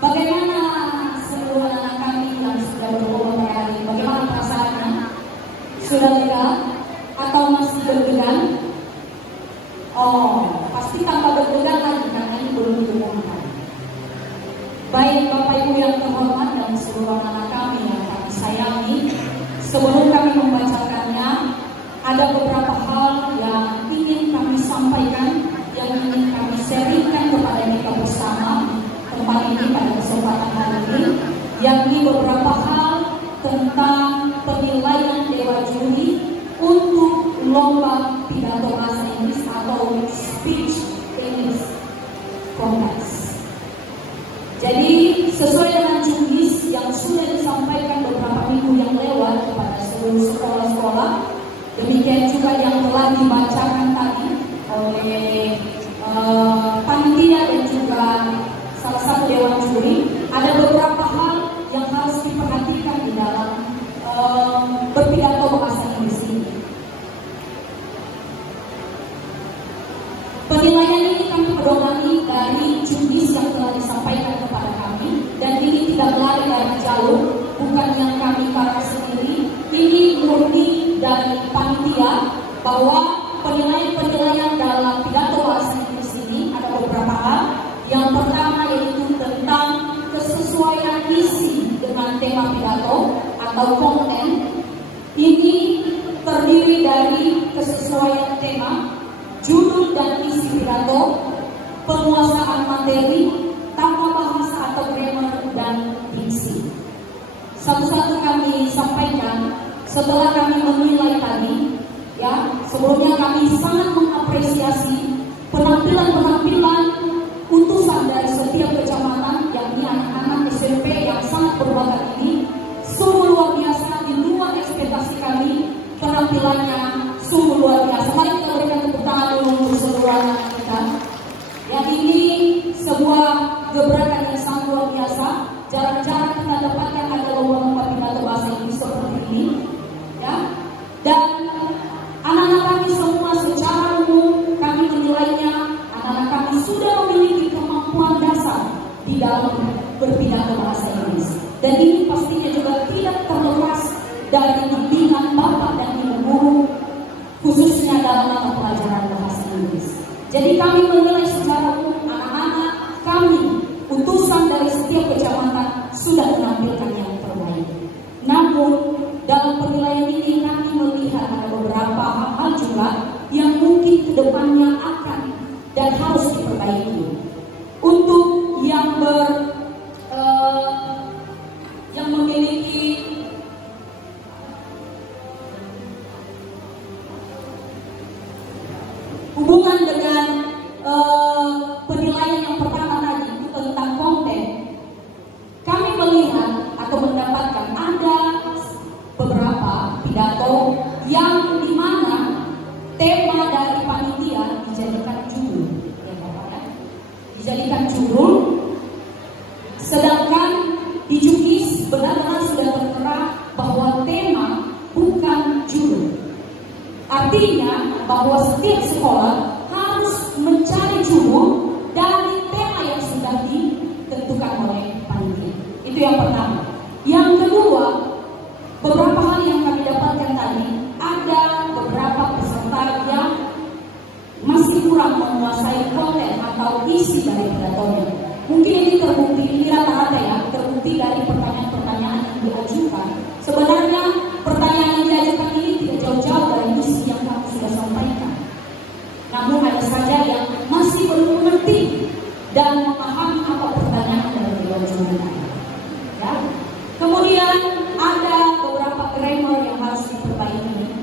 Bagaimana seluruh anak kami yang sudah berumur hari? Bagaimana perasaannya? Sudah lega atau masih deg-degan? Oh, pasti tambah deg-degan lagi karena ini belum diumumkan. Baik Bapak Ibu yang terhormat dan seluruh anak kami yang kami sayangi, sebelum kami membacakannya, ada beberapa hal yang ingin kami sampaikan, yang ingin kami sharingkan kepada kita bersama tempat ini pada kesempatan hari ini, yakni beberapa hal tentang penilaian Dewan Juri untuk lomba pidato bahasa Inggris atau speech English contest. Jadi sesuai dengan juknis yang sudah disampaikan beberapa minggu yang lewat kepada seluruh sekolah-sekolah, demikian juga yang telah dibacakan tadi oleh panitia dan juga salah satu dewan juri, ada beberapa hal yang harus diperhatikan di dalam berpidato bahasa Inggris ini. Penilaian ini kami pedomani dari juknis yang telah disampaikan kepada kami, dan ini tidak lari dari jalur, bukan yang kami karang sendiri. Ini murni dari panitia, bahwa penilaian dalam pidato bahasa Inggris ini ada beberapa hal. Yang pertama yaitu tentang kesesuaian isi dengan tema pidato atau konten. Ini terdiri dari kesesuaian tema, judul dan isi pidato, penguasaan materi, tata bahasa atau grammar, dan diksi. Satu-satu kami sampaikan setelah kami menilai tadi, ya, sebelumnya kami sangat mengapresiasi penampilan utusan dari setiap kecamatan, yakni anak-anak SMP yang sangat berbakat ini. Sungguh luar biasa, di luar ekspektasi kami, penampilannya sungguh luar biasa. Mari kita berikan tepuk tangan dulu untuk seluruh anak kita. Ya, ini sebuah gebrakan yang sangat luar biasa. Jarang-jarang kita dapatkan ada lomba-lomba pidato bahasa Inggris seperti ini, ya. Dan anak-anak kami semua secara umum kami menilainya, anak-anak kami sudah memiliki kemampuan dasar di dalam berpidato bahasa Inggris. Dan ini pastinya juga tidak terlepas dari bimbingan bapak dan ibu guru, khususnya dalam mata pelajaran bahasa Inggris. Jadi kami menilai secara umum anak-anak kami, utusan dari setiap kecamatan, sudah menampilkan yang terbaik. Namun dalam penilaian ini kami melihat ada beberapa hal juga yang mungkin kedepannya akan dan harus diperbaiki. Untuk yang memiliki hubungan dengan penilaian yang pertama tadi tentang konten, kami melihat atau mendapatkan ada beberapa pidato yang dimana tema dari panitia dijadikan judul, sedangkan di juknis benar-benar sudah tertera bahwa tema bukan judul. Artinya bahwa setiap sekolah harus mencari judul dari tema yang sudah ditentukan oleh panitia. Itu yang pertama. Yang kedua, beberapa hal yang kami dapatkan tadi, ada beberapa peserta yang masih kurang menguasai konten atau isi dari pidatonya. Mungkin ini terbukti, ini rata-rata ya, terbukti dari pertanyaan-pertanyaan yang diajukan. Sebenarnya pertanyaan yang diajukan ini tidak jauh-jauh dari isi yang kami sudah sampaikan. Namun ada saja yang masih belum mengerti dan memahami apa pertanyaan dari Dewan Juri. Ya. Kemudian ada beberapa grammar yang harus diperbaiki.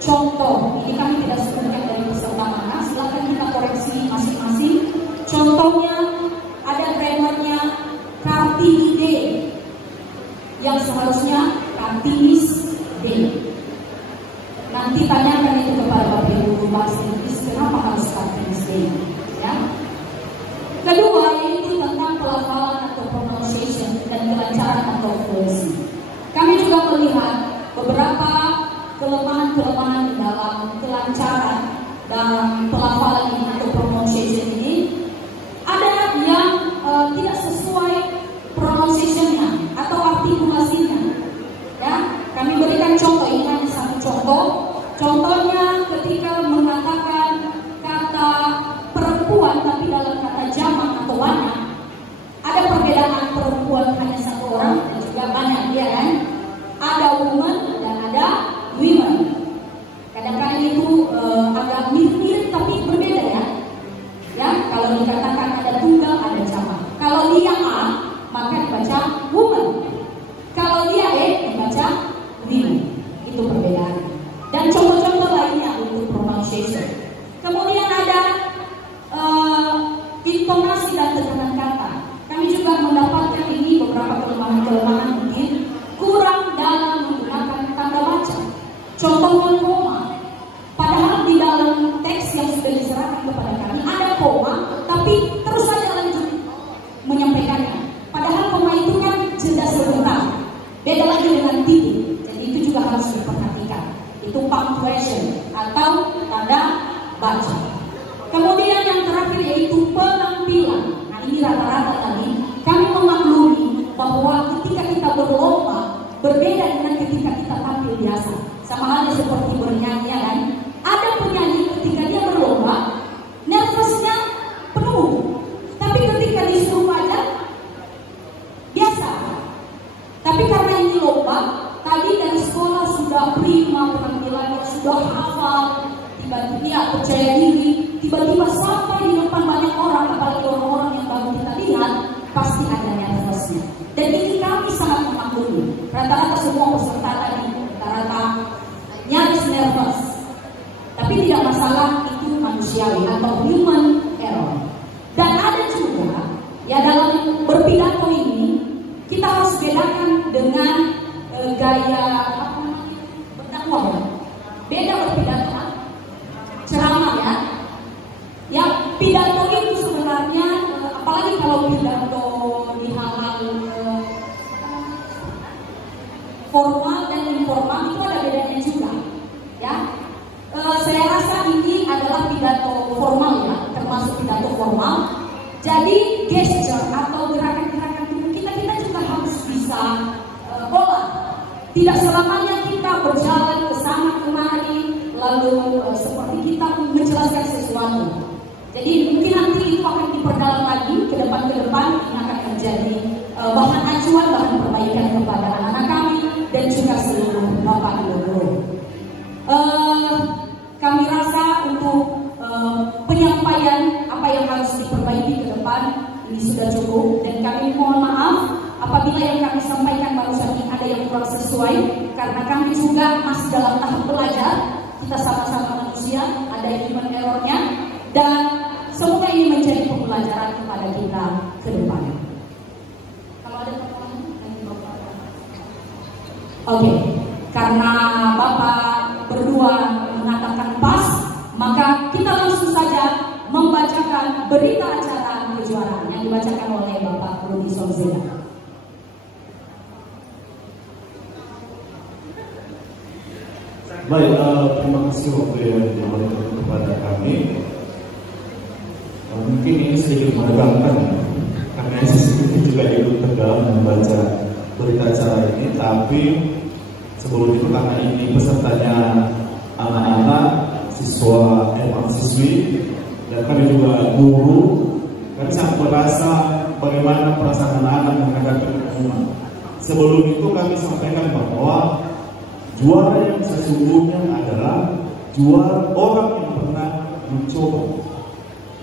Contoh, ini kami tidak sebutkan dari peserta mana, silahkan kita koreksi masing-masing. Contohnya ada grammarnya Kartini D, yang seharusnya Kartinis D. Nanti tanyakan itu kepada Bapak Ibu bahasa Inggris, kenapa harus Kartinis D, ya. Kedua, yaitu tentang pelafalan atau pronunciation dan kelancaran atau fluency. Kami juga melihat beberapa kelemahan-kelemahan dalam kelancaran dan pelafalan ini atau pronunciation ini. Ada yang tidak sesuai maka dibaca woman. Kalau dia dibaca women. Itu perbedaan. Dan contoh-contoh lainnya untuk pronunciation. Kemudian ada intonasi dan tekanan kata. Kami juga mendapatkan ini beberapa kelemahan-kelemahan mungkin kurang dalam menggunakan tanda baca. Contohnya koma. Padahal di dalam teks yang sudah diserahkan kepada kami ada koma, tapi terus saja lanjut menyampaikannya. Padahal koma itu kan jeda sebentar. Beda lagi dengan titik. Jadi itu juga harus diperhatikan. Itu punctuation atau tanda baca. Kemudian yang terakhir yaitu penampilan. Nah ini rata-rata tadi kami memaklumi bahwa ketika kita berlomba berbeda dengan ketika kita tampil biasa. Sama halnya seperti bernyanyi kan. Ada penyanyi ketika dia berlomba nervousnya penuh. Tapi ketika disuruh aja biasa. Tapi karena ini lomba, tadi dari sekolah sudah prima penampilannya, sudah hafal, tiba-tiba dia percaya diri, tiba-tiba sampai di depan banyak orang, apalagi orang-orang yang baru kita lihat, pasti ada nervousnya. Dan ini kami sangat memaklumi. Rata-rata semua peserta tadi, rata-rata nyaris nervous. Tapi tidak masalah, itu manusiawi atau human error. Dan ada juga, ya dalam berpidato ini, kita harus bedakan dengan gaya berdakwah. Beda berpidato, ceramah ya. Ya pidato itu sebenarnya, apalagi kalau pidato di hal-hal formal dan informal itu ada bedanya juga. Ya, saya rasa ini adalah pidato formal ya, termasuk pidato formal. Jadi gesture atau gerakan-gerakan tubuh kita juga harus bisa olah. Tidak selamanya kita berjalan ke sana kemari lalu seperti kita menjelaskan sesuatu. Jadi mungkin nanti itu akan diperdalam lagi ke depan ini akan menjadi bahan acuan, bahan perbaikan kepada anak-anak kami dan juga seluruh Bapak Ibu guru. Kami rasa untuk penyampaian apa yang harus diperbaiki ke depan ini sudah cukup dan kami mohon maaf apabila yang kami sampaikan barusan ini ada yang kurang sesuai karena kami juga masih dalam tahap belajar, kita sama-sama manusia, ada human error-nya dan semoga ini menjadi pembelajaran kepada kita ke depan. Kalau ada pertanyaan, oke, karena Bapak berdua mengatakan pas, maka kita langsung saja membacakan berita acara kejuaraan yang dibacakan oleh Bapak Rudi Solzeda. Baik, terima kasih waktu yang diberikan kepada kami. Mungkin ini sedikit menegangkan karena saya sendiri juga ikut tegang membaca berita acara ini. Tapi sebelum itu karena ini pesertanya anak-anak, siswa, mahasiswi, dan kami juga guru, kami sangat merasa bagaimana perasaan anak-anak menghadapi pengumuman. Sebelum itu kami sampaikan bahwa juara yang sesungguhnya adalah juara orang yang pernah mencoba,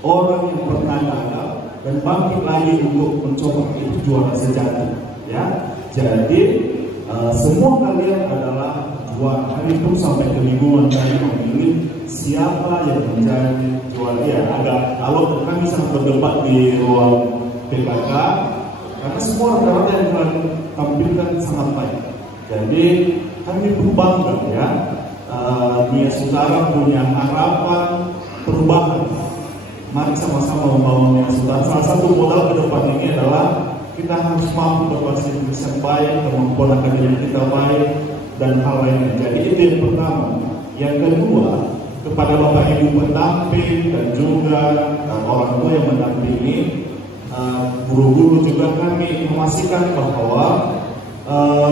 orang yang pernah gagal dan bangkit lagi untuk mencoba, itu juara sejati. Ya, jadi semua kalian adalah juara. Hari itu sampai kebingungan kami memilih siapa yang menjadi juara. Ya, kalau kami sangat berdebat di ruang PKK karena semua rata-rata yang kalian tampilkan sangat baik. Jadi kami pun bangga ya, Nia Sutara punya harapan perubahan. Mari sama-sama membangun Nia Sutara. Salah satu modal ke depan ini adalah kita harus mampu berbahasa Inggris yang baik, kemampuan akademik kita baik, dan hal lainnya. Jadi itu yang pertama. Yang kedua, kepada Bapak Ibu pendamping dan juga orang tua yang mendampingi, guru-guru juga kami memastikan bahwa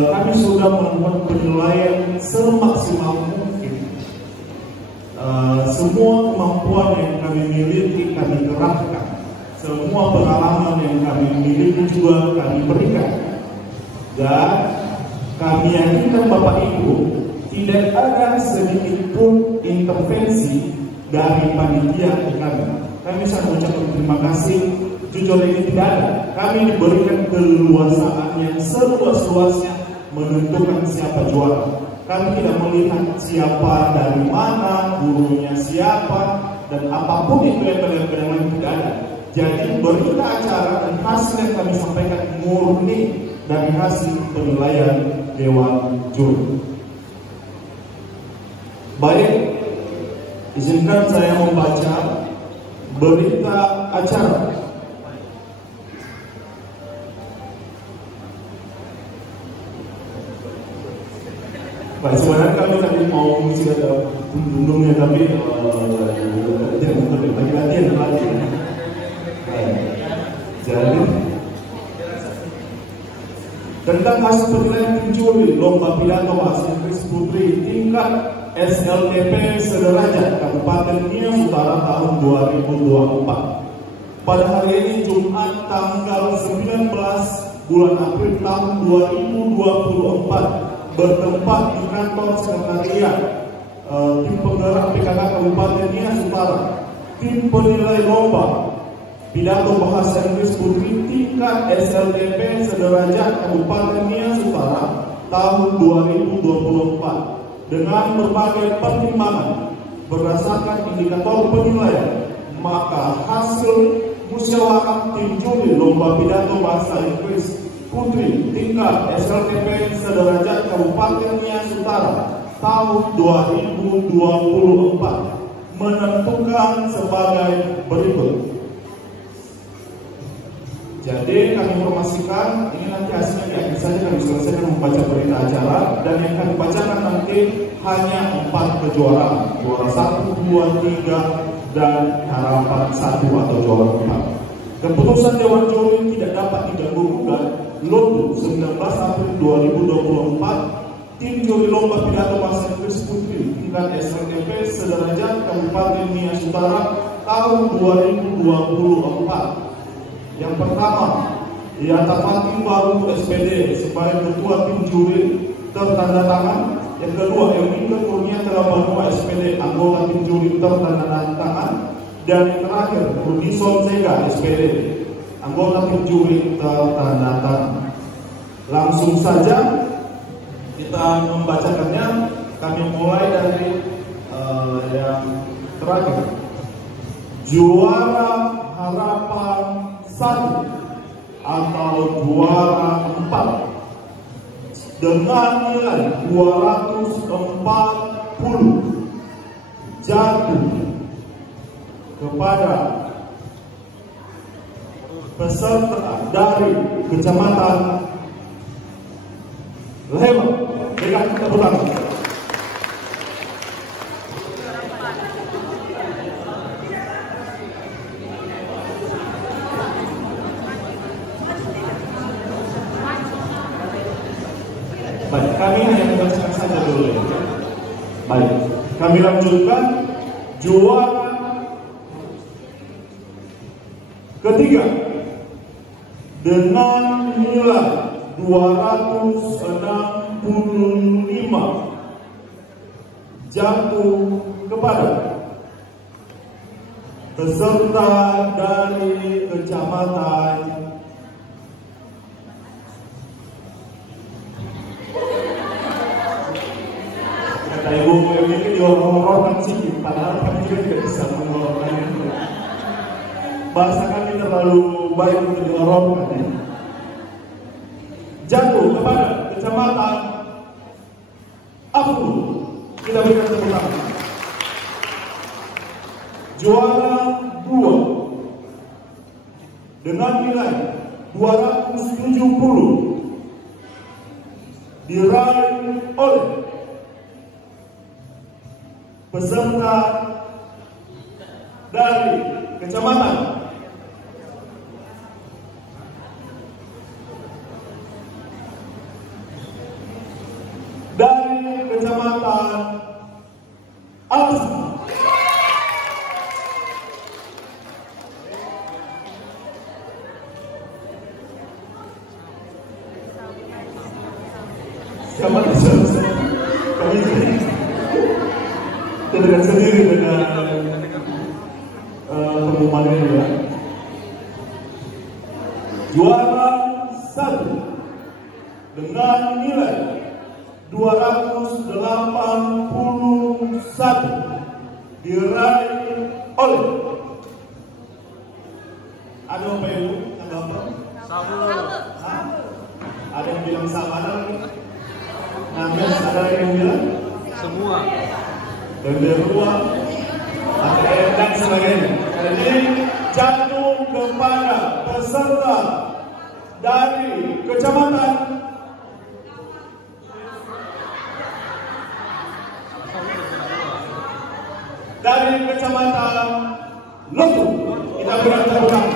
kami sudah melakukan penilaian semaksimal mungkin. Semua kemampuan yang kami miliki kami kerahkan. Semua pengalaman yang kami miliki juga kami berikan. Dan kami yakinkan Bapak Ibu tidak ada sedikit pun intervensi dari panitia ke kami. Kami sangat mengucapkan terima kasih. Jujur ini tidak ada. kami diberikan keleluasaan yang seluas-luasnya menentukan siapa juara. Kami tidak melihat siapa dari mana, gurunya siapa, dan apapun itu yang kalian tidak ada. Jadi berita acara dan hasil yang kami sampaikan murni dari hasil penilaian Dewan Juri. Baik, izinkan saya membaca berita acara. Baik, sebenarnya kami tadi mau mengisi ada undungnya, tapi lagi latihan. Jadi tentang hasil penilaian tim juri lomba pidato bahasa Inggris Putri tingkat SLTP sederajat Kabupaten Nias Utara tahun 2024. Pada hari ini Jumat tanggal 19 bulan April tahun 2024 bertempat di kantor sekretariat tim penggerak PKK Kabupaten Nias Utara. Tim penilai lomba pidato bahasa Inggris Putri tingkat SLTP sederajat Kabupaten Nias Utara tahun 2024 dengan berbagai pertimbangan berdasarkan indikator penilaian, maka hasil musyawarah tim juri lomba pidato bahasa Inggris Putri tingkat SLTP sederajat Kabupaten Nias Utara tahun 2024 menentukan sebagai berikut. Jadi kami informasikan, ini nanti hasilnya di akhir saja kami selesaikan membaca berita acara, dan yang kami bacakan nanti hanya 4 kejuaraan, juara 1, 2, 3, dan harapan 1 atau juara 4. Keputusan Dewan Juri tidak dapat diganggu-gugat. Londo 19 April 2024, tim juri lomba pidato bahasa Inggris Putri tingkat SLTP sederajat Kabupaten Nias Utara tahun 2024. Yang pertama, Yata Fatih Baru SPD sebagai ketua tim juri tertanda tangan. Yang kedua, Emil Kurnia Telabanua SPD anggota tim juri tertanda tangan. Dan yang terakhir, Rudison Sega SPD anggota tim juri tertanda tangan. Langsung saja kita membacakannya. Kami mulai dari yang terakhir. Juara harapan 1 atau juara 4 dengan nilai 240 jatuh kepada peserta dari Kecamatan Lembang. Berikan tepuk tangan. Baik, kami hanya membacakan saja dulu ya. Baik, kami lanjutkan. Juara ketiga dengan nilai 265 jatuh kepada peserta dari Kecamatan Ibu ini diorong-orongkan sedikit, padahal kami juga tidak bisa mengorongkan itu. Bahasa kami terlalu baik untuk diorongkan ya. Jatuh kepada Kecamatan Abdul. Kita berikan tepuk tangan. Juara 2 dengan nilai 270 diraih oleh peserta dari Kecamatan Alas. Siapa kami terdengar sendiri dengan pengumuman ini ya. Juara dengan nilai 281 diraih oleh ada apa ibu? Ada apa? Sama. Ada yang bilang sama lagi. Nah, ada yang bilang Semua. kedua dan sebagainya. Jadi jatuh kepada peserta dari kecamatan Lotu. Kita berikan tepuk tangan.